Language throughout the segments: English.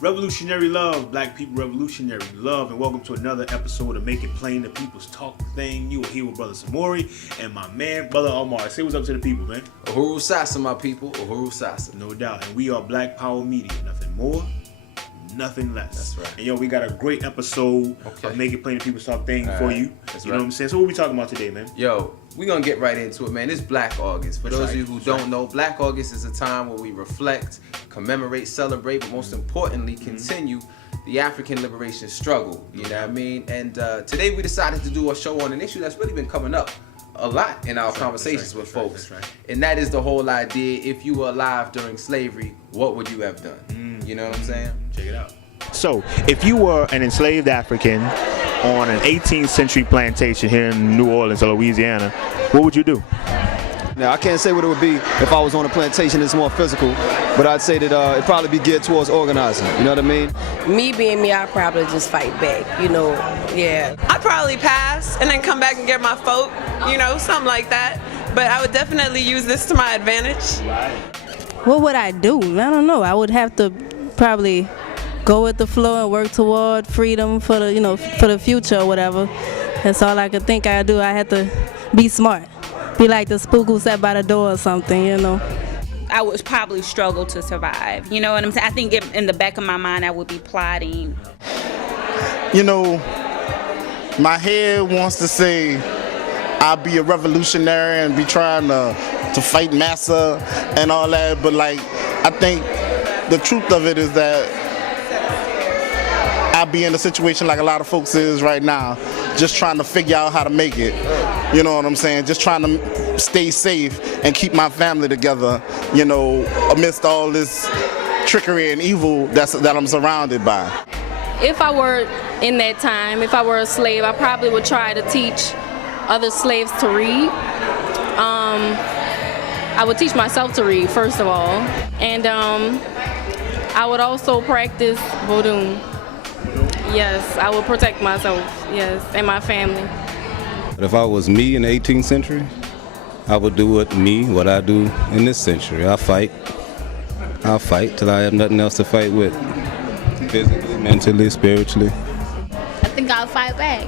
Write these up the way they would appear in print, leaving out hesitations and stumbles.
Revolutionary love, black people, revolutionary love, and welcome to another episode of Make It Plain, the People's Talk thing. You are here with Brother Samori and my man, Brother Omar. Say what's up to the people, man. Uhuru Sasa, my people. Uhuru Sasa. No doubt. And we are Black Power Media. Nothing more, nothing less. That's right. And yo, we got a great episode of Make It Plain, the People's Talk thing for you. That's you know what I'm saying? So what we talking about today, man? Yo, we're going to get right into it, man. It's Black August. For those of you who don't know, Black August is a time where we reflect, commemorate, celebrate, but most importantly, continue the African liberation struggle. You know what I mean? And today we decided to do a show on an issue that's really been coming up a lot in our conversations with folks. And that is the whole idea, if you were alive during slavery, what would you have done? You know what I'm saying? Check it out. So, if you were an enslaved African on an 18th century plantation here in New Orleans or Louisiana, what would you do? Now, I can't say what it would be if I was on a plantation. It's more physical, but I'd say that it'd probably be geared towards organizing. You know what I mean? Me being me, I'd probably just fight back, yeah. I'd probably pass and then come back and get my folk, something like that. But I would definitely use this to my advantage. What would I do? I don't know. I would have to probably go with the flow and work toward freedom for the, for the future or whatever. That's all I could think I'd do. I had to be smart. Be like the spook who sat by the door or something, I would probably struggle to survive. You know what I'm saying? I think in the back of my mind, I would be plotting. My head wants to say I'll be a revolutionary and be trying to fight massa and all that, but I think the truth of it is that I'll be in a situation like a lot of folks is right now, just trying to figure out how to make it. You know what I'm saying? Just trying to stay safe and keep my family together, amidst all this trickery and evil that I'm surrounded by. If I were in that time, if I were a slave, I probably would try to teach other slaves to read. I would teach myself to read, first of all. And I would also practice voodoo. Yes, I would protect myself, yes, and my family. If I was me in the 18th century, I would do what I do in this century. I'll fight till I have nothing else to fight with. Physically, mentally, spiritually. I think I'll fight back.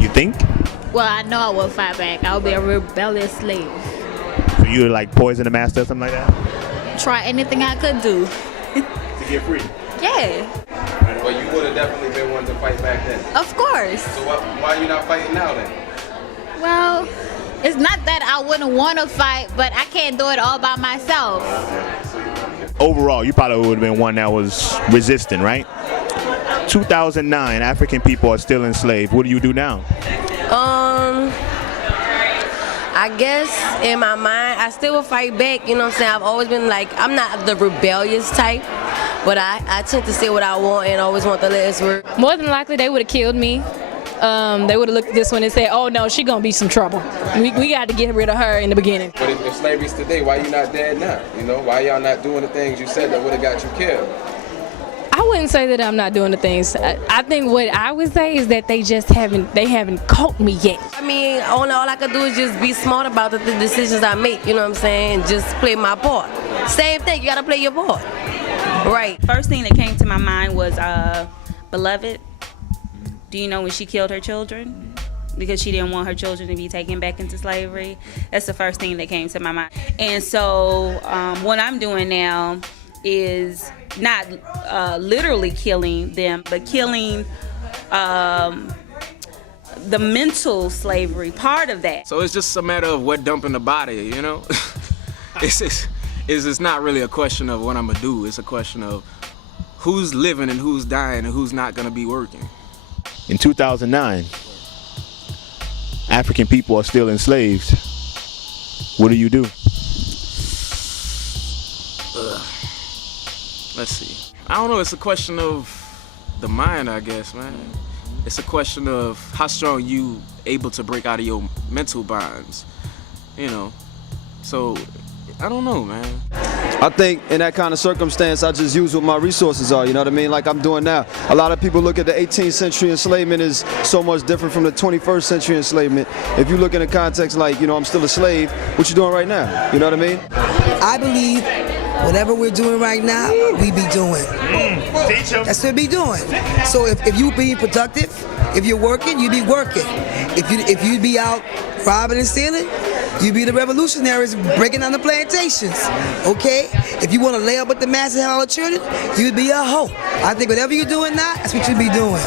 You think? Well, I know I will fight back. I'll be a rebellious slave. So you would like poison the master or something like that? Try anything I could do. To get free? Yeah. Well, you would have definitely been one to fight back then. Of course. So why are you not fighting now then? Well, it's not that I wouldn't want to fight, but I can't do it all by myself. Overall, you probably would have been one that was resistant, right? 2009, African people are still enslaved. What do you do now? I guess in my mind, I still will fight back, I've always been I'm not the rebellious type, but I tend to say what I want and always want the last word. More than likely, they would have killed me. They would have looked at this one and said, oh no, she gonna be some trouble. We got to get rid of her in the beginning. But if slavery's today, why you not dead now? Why y'all not doing the things you said that would have got you killed? I wouldn't say that I'm not doing the things. I think what I would say is that they haven't caught me yet. I mean, all I could do is just be smart about the decisions I make, you know what I'm saying? Just play my part. Same thing, you gotta play your part. Right. First thing that came to my mind was Beloved. Do you know when she killed her children? Because she didn't want her children to be taken back into slavery. That's the first thing that came to my mind. And so what I'm doing now is not literally killing them, but killing the mental slavery part of that. So it's just a matter of what dumping the body, It's not really a question of what I'm gonna do. It's a question of who's living and who's dying and who's not gonna be working. In 2009, African people are still enslaved. What do you do? Let's see. I don't know. It's a question of the mind, I guess, man. It's a question of how strong you able to break out of your mental bonds, So, I don't know, man. I think in that kind of circumstance, I just use what my resources are, you know what I mean? Like I'm doing now. A lot of people look at the 18th century enslavement as so much different from the 21st century enslavement. If you look in the context like, I'm still a slave, what you doing right now? You know what I mean? I believe whatever we're doing right now, we be doing. That's what we be doing. So if you be productive, if you're working, you be working. If you be out robbing and stealing, you be the revolutionaries breaking down the plantations, okay? If you want to lay up with the masses and all the children, you'd be a hoe. I think whatever you're doing now, that's what you be doing.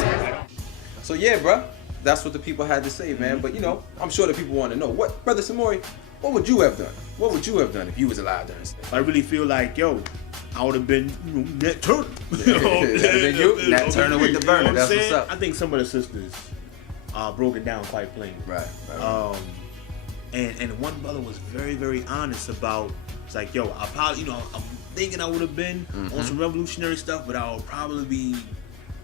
So yeah, bruh, that's what the people had to say, man. But you know, I'm sure the people want to know. What, Brother Samori, what would you have done? What would you have done if you was alive during slavery? I really feel like, yo, I would have been Nat Turner. Nat Turner with the burner, that's what's up. I think some of the sisters broke it down quite plain. Right. And one brother was very, very honest about, it's like, yo, I probably, I'm thinking I would have been on some revolutionary stuff, but I would probably be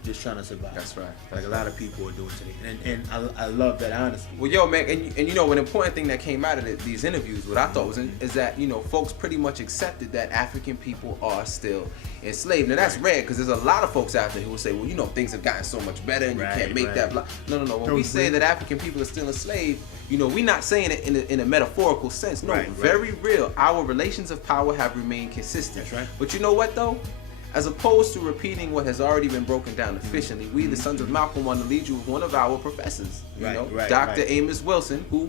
just trying to survive. That's right. Like a lot of people are doing today. And I love that honesty. Well, yo, man, and you know, an important thing that came out of these interviews, what I thought was, is that, folks pretty much accepted that African people are still enslaved. Now, that's rare, because there's a lot of folks out there who will say, well, things have gotten so much better, and you can't make that. No. When we say that African people are still enslaved, we're not saying it in a metaphorical sense. No, very real. Our relations of power have remained consistent. That's right. But you know what, though? As opposed to repeating what has already been broken down efficiently, we, the Sons of Malcolm, want to lead you with one of our professors, Dr. Amos Wilson, who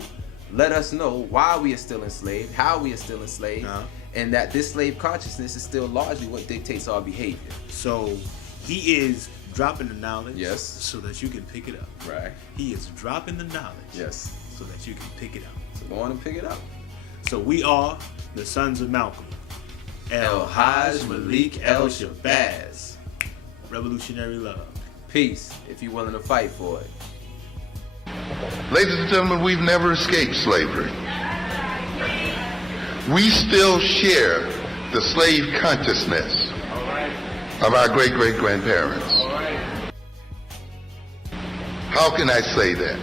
let us know why we are still enslaved, how we are still enslaved, and that this slave consciousness is still largely what dictates our behavior. So he is dropping the knowledge, yes, so that you can pick it up. Right. He is dropping the knowledge, yes, so that you can pick it up. So go on and pick it up. So we are the Sons of Malcolm. El-Hajj Malik El-Shabazz. Revolutionary love. Peace, if you're willing to fight for it. Ladies and gentlemen, we've never escaped slavery. We still share the slave consciousness of our great-great-grandparents. How can I say that?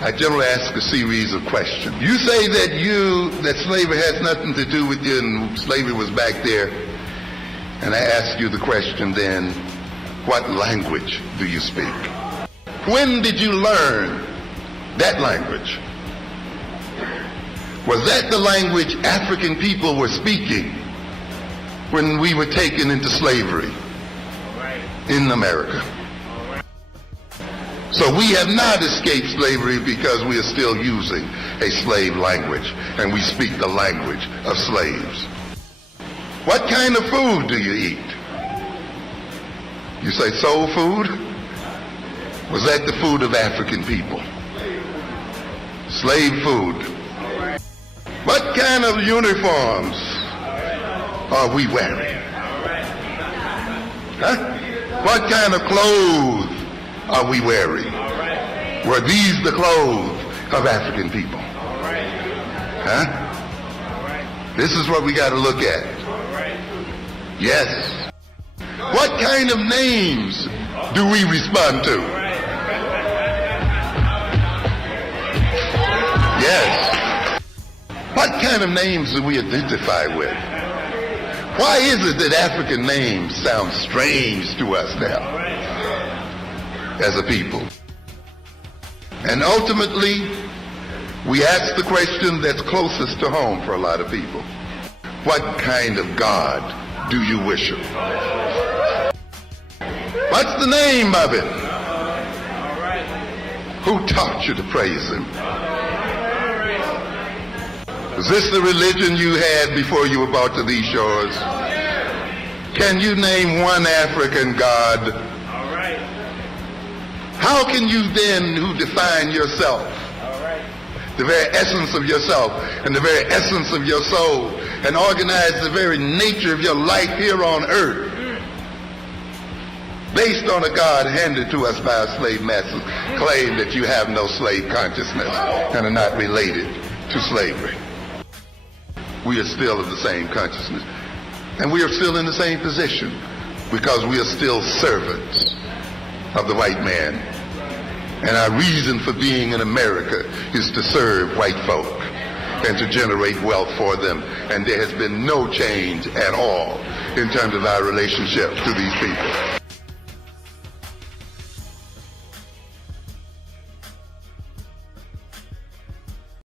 I generally ask a series of questions. You say that slavery has nothing to do with you and slavery was back there. And I ask you the question then, what language do you speak? When did you learn that language? Was that the language African people were speaking when we were taken into slavery in America? So we have not escaped slavery because we are still using a slave language and we speak the language of slaves. What kind of food do you eat? You say soul food? Was that the food of African people? Slave food. What kind of uniforms are we wearing? Huh? What kind of clothes are we wearing? Were these the clothes of African people? Huh? This is what we got to look at. Yes. What kind of names do we respond to? Yes. What kind of names do we identify with? Why is it that African names sound strange to us now as a people? And ultimately, we ask the question that's closest to home for a lot of people. What kind of God do you worship? What's the name of it? Who taught you to praise him? Is this the religion you had before you were brought to these shores? Can you name one African God? How can you then, who define yourself, the very essence of yourself and the very essence of your soul, and organize the very nature of your life here on earth, based on a God handed to us by our slave masters, claim that you have no slave consciousness and are not related to slavery? We are still of the same consciousness, and we are still in the same position because we are still servants of the white man. And our reason for being in America is to serve white folk and to generate wealth for them. And there has been no change at all in terms of our relationship to these people.